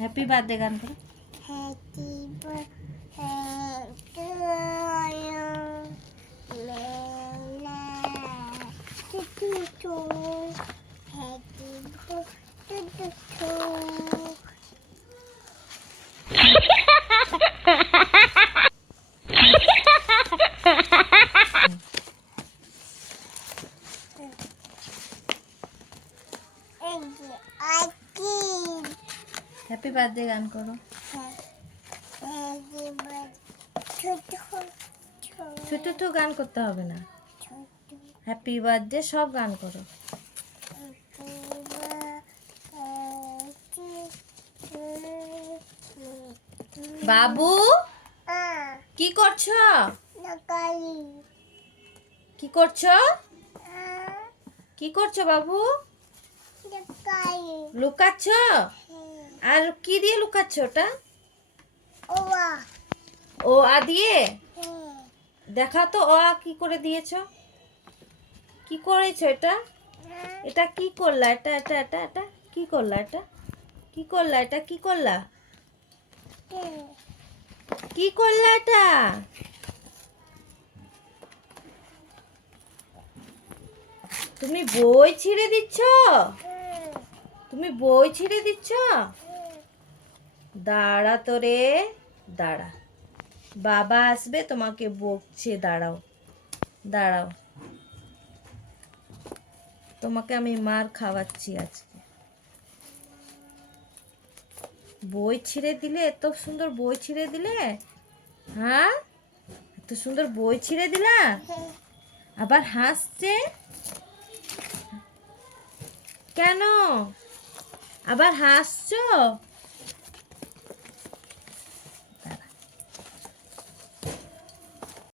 Happy birthday গান করো Happy birthday to you. Happy birthday গান করো. ছোট তো গান করতে হবে না. হ্যাপি বার্থডে সব গান করো বাবু, কি করছ কি করছ কি করছ বাবু লুকাচ্ছ? আর কি দিয়ে লুকাচ্ছ ওটা? ও আ দিয়ে? দেখাও তো ও আ কি করে দিয়েছ। কি করেছ এটা? এটা কি করলা? এটা এটা এটা এটা কি করলা এটা? কি করলা এটা? কি করলা? কি করলা এটা? তুমি বই ছিঁড়ে দিচ্ছ? তুমি বই ছিঁড়ে দিচ্ছ? দাঁড়া তো রে, দাঁড়া। বাবা আসবে, তোমাকে বকছে, দাঁড়াও দাঁড়াও। তোমাকে আমি মার খাওয়াচ্ছি আজকে। বই ছিঁড়ে দিলে, এত সুন্দর বই ছিঁড়ে দিলে? হ্যাঁ? এত সুন্দর বই ছিঁড়ে দিলা? আবার হাসছে? কেন? আবার হাসছো